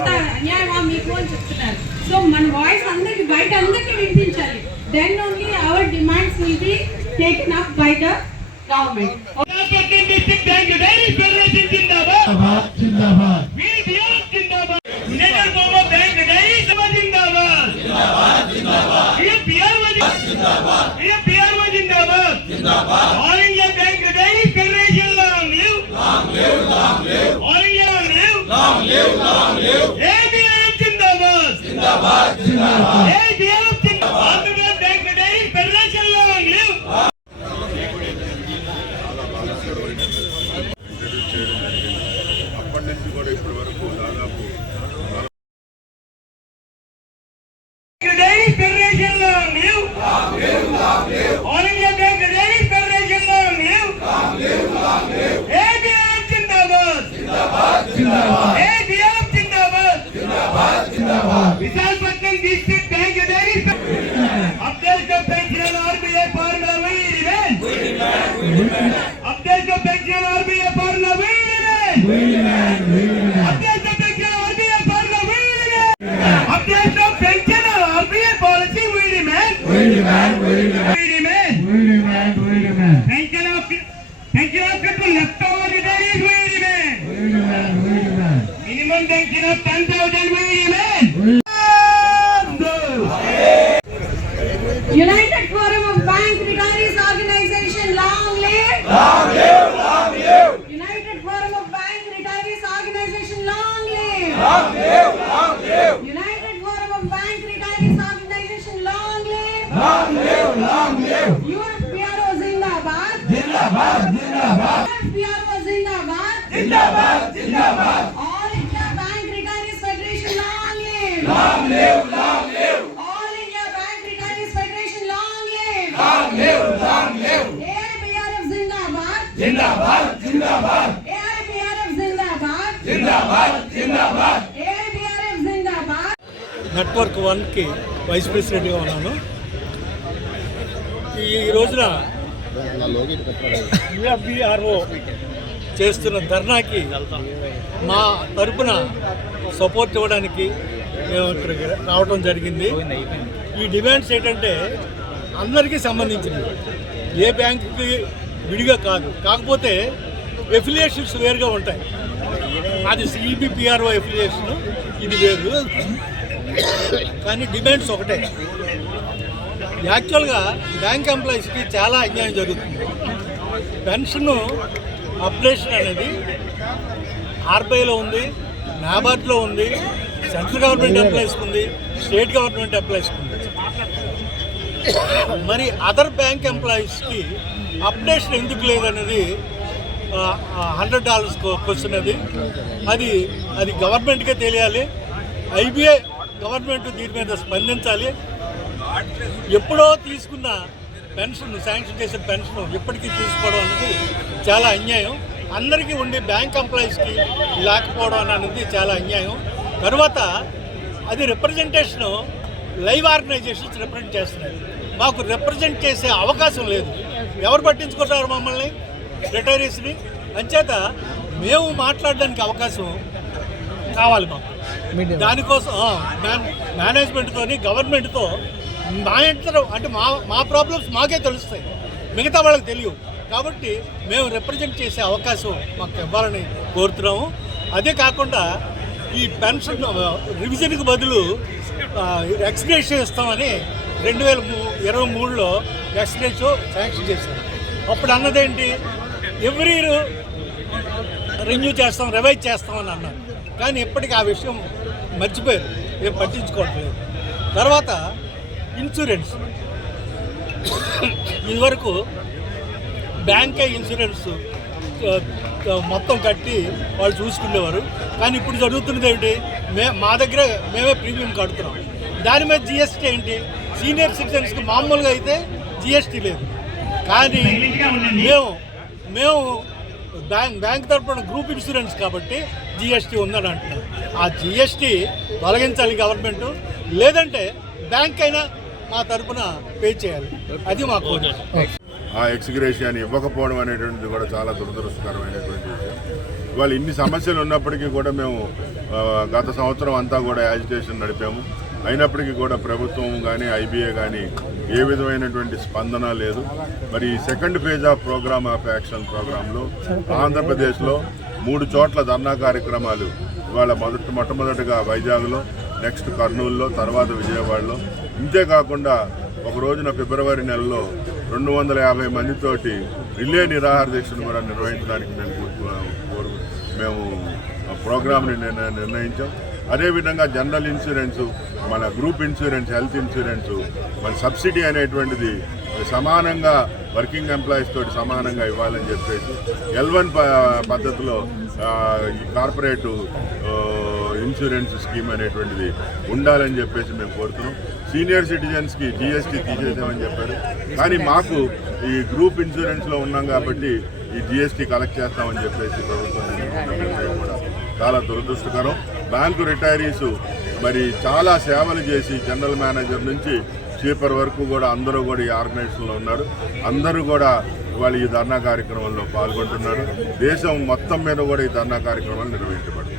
ఎంత అన్యాయమా మీకు అని చెప్తున్నారు సో మన వాయిస్ అందరికి బయట అందరికీ వినిపించాలి then only our demands will be taken up by the government Zindabad Zindabad Visakhapatnam district bank there is updation pension RBI formula we even updation pension RBI formula we even updation pension RBI formula we even updation pension RBI policy we even we even we even we even we even pension of pension of people left over there is we even we even we even minimum pension of 10000 we United Forum of Bank Retirees Organization, long live! Long live, long live! UFPRO Zindabad! Zindabad, Zindabad! UFPRO Zindabad! Zindabad, Zindabad! All India Bank Retirees Federation, long live! Long live, long live! All India Bank Retirees Federation, long live! Long live, long live! AIBRF Zindabad! Zindabad, Zindabad! Network వన్కి vice ప్రెసిడెంట్గా ఉన్నాను. ఈ రోజున యుఎఫ్బిఆర్ఓ చేస్తున్న ధర్నాకి మా తరపున support ఇవ్వడానికి మేము ఇక్కడికి రావడం జరిగింది. ఈ డిమాండ్స్ ఏంటంటే అందరికీ సంబంధించినవి. ఏ బ్యాంకుకి విడిగా కాదు. కాకపోతే ఎఫిలియేషన్స్ వేరుగా ఉంటాయి. అది సిఈబిపిఆర్ఓ అఫిలియేషన్ ఇది వేరు. కానీ డిమాండ్స్ ఒకటే. యాక్చువల్గా బ్యాంక్ ఎంప్లాయీస్కి చాలా అన్యాయం జరుగుతుంది. పెన్షన్ అప్డేషన్ అనేది ఆర్బీఐలో ఉంది నాబార్డ్లో ఉంది సెంట్రల్ గవర్నమెంట్ ఎంప్లాయీస్కి ఉంది స్టేట్ గవర్నమెంట్ ఎంప్లాయీస్కి ఉంది. మరి అదర్ బ్యాంక్ ఎంప్లాయీస్కి అప్డేషన్ ఎందుకు లేదనేది హండ్రెడ్ డాలర్స్ క్వశ్చన్ అది. అది అది గవర్నమెంట్కే తెలియాలి. ఐబీఐ గవర్నమెంట్ దీని మీద స్పందించాలి. ఎప్పుడో తీసుకున్న పెన్షన్ శాంక్షన్ చేసిన పెన్షన్ ఎప్పటికీ తీసుకోవడం అనేది చాలా అన్యాయం. అందరికీ ఉండి బ్యాంక్ ఎంప్లాయీస్కి లేకపోవడం అనేది చాలా అన్యాయం. తర్వాత అది రిప్రజెంటేషను లైవ్ ఆర్గనైజేషన్స్ రిప్రజెంట్ చేస్తున్నాయి. మాకు రిప్రజెంట్ చేసే అవకాశం లేదు. ఎవరు పట్టించుకుంటారు మమ్మల్ని? రిటైరీస్ని అంచేత మేము మాట్లాడడానికి అవకాశం కావాలి మాకు. దానికోసం మేనేజ్మెంట్తో గవర్నమెంట్తో మా ఇంట్లో అంటే మా మా ప్రాబ్లమ్స్ మాకే తెలుస్తాయి. మిగతా వాళ్ళకి తెలియవు. కాబట్టి మేము రిప్రజెంట్ చేసే అవకాశం మాకు ఇవ్వాలని కోరుతున్నాము. అదే కాకుండా ఈ పెన్షన్ రివిజన్కి బదులు ఎక్స్గ్రేషన్ ఇస్తామని రెండు వేల ఇరవై మూడులో ఎక్స్గ్రేషన్ శాంక్షన్ చేశారు. అప్పుడు అన్నదేంటి? ఎవ్రీ ఇయర్ రెన్యూ చేస్తాం రివైజ్ చేస్తామని అన్నారు. కానీ ఇప్పటికీ ఆ విషయం మర్చిపోయారు. ఏం పట్టించుకోవట్లేదు తర్వాత ఇన్సూరెన్స్. ఇదివరకు బ్యాంకే ఇన్సూరెన్స్ మొత్తం కట్టి వాళ్ళు చూసుకునేవారు. కానీ ఇప్పుడు జరుగుతున్నది ఏంటి మే మా దగ్గర మేమే ప్రీమియం కడుతున్నాం. దాని మీద జిఎస్టీ ఏంటి? సీనియర్ సిటిజన్స్కి మామూలుగా అయితే జిఎస్టీ లేదు. కానీ మేము మేము బ్యాంక్ బ్యాంక్ తరపున గ్రూప్ ఇన్సూరెన్స్ కాబట్టి జిఎస్టీ ఉందని అంటున్నాం ఆ జిఎస్టీ తొలగించాలి గవర్నమెంట్ లేదంటే బ్యాంక్ అయినా మా తరపున పే చేయాలి. అది మా కోరిక. ఆ ఎక్స్గ్రేషియాని ఇవ్వకపోవడం అనేటువంటిది కూడా చాలా దురదృష్టకరమైనటువంటి విషయం. ఇవాళ ఇన్ని సమస్యలు ఉన్నప్పటికీ కూడా మేము గత సంవత్సరం అంతా కూడా యాజిటేషన్ నడిపాము. అయినప్పటికీ కూడా ప్రభుత్వం కానీ ఐబీఏ కానీ ఏ విధమైనటువంటి స్పందన లేదు. మరి ఈ second phase of programme of action ప్రోగ్రాంలో ఆంధ్రప్రదేశ్లో మూడు చోట్ల ధర్నా కార్యక్రమాలు ఇవాళ మొదట మొట్టమొదటిగా వైజాగ్లో నెక్స్ట్ కర్నూలులో తర్వాత విజయవాడలో. ఇంతేకాకుండా ఒక రోజున ఫిబ్రవరి నెలలో రెండు వందల యాభై మందితోటి రిలే నిరాహార దీక్షను కూడా నిర్వహించడానికి మేము కోరు- మేము ప్రోగ్రామ్ని నిర్ణయించాం. అదేవిధంగా జనరల్ ఇన్సూరెన్స్ మన గ్రూప్ ఇన్సూరెన్స్ హెల్త్ ఇన్సూరెన్స్ మన సబ్సిడీ అనేటువంటిది సమానంగా వర్కింగ్ ఎంప్లాయీస్ తోటి సమానంగా ఇవ్వాలని చెప్పేసి ఎల్ వన్ పద్ధతిలో ఈ కార్పొరేటు ఇన్సూరెన్స్ స్కీమ్ అనేటువంటిది ఉండాలని చెప్పేసి మేము కోరుతున్నాం. సీనియర్ సిటిజన్స్కి జిఎస్టీ తీసేసామని చెప్పారు. కానీ మాకు ఈ గ్రూప్ ఇన్సూరెన్స్లో ఉన్నాం కాబట్టి ఈ జిఎస్టీ కలెక్ట్ చేస్తామని చెప్పేసి ప్రభుత్వం కూడా చాలా దురదృష్టకరం. బ్యాంకు రిటైరీస్ మరి చాలా సేవలు చేసి జనరల్ మేనేజర్ నుంచి చీపర్ వరకు కూడా అందరూ కూడా ఈ ఆర్గనైజేషన్లో ఉన్నారు. అందరూ కూడా ఇవాళ ఈ ధర్నా కార్యక్రమంలో పాల్గొంటున్నారు. దేశం మొత్తం మీద కూడా ఈ ధర్నా కార్యక్రమాలు నిర్వహించబడతాయి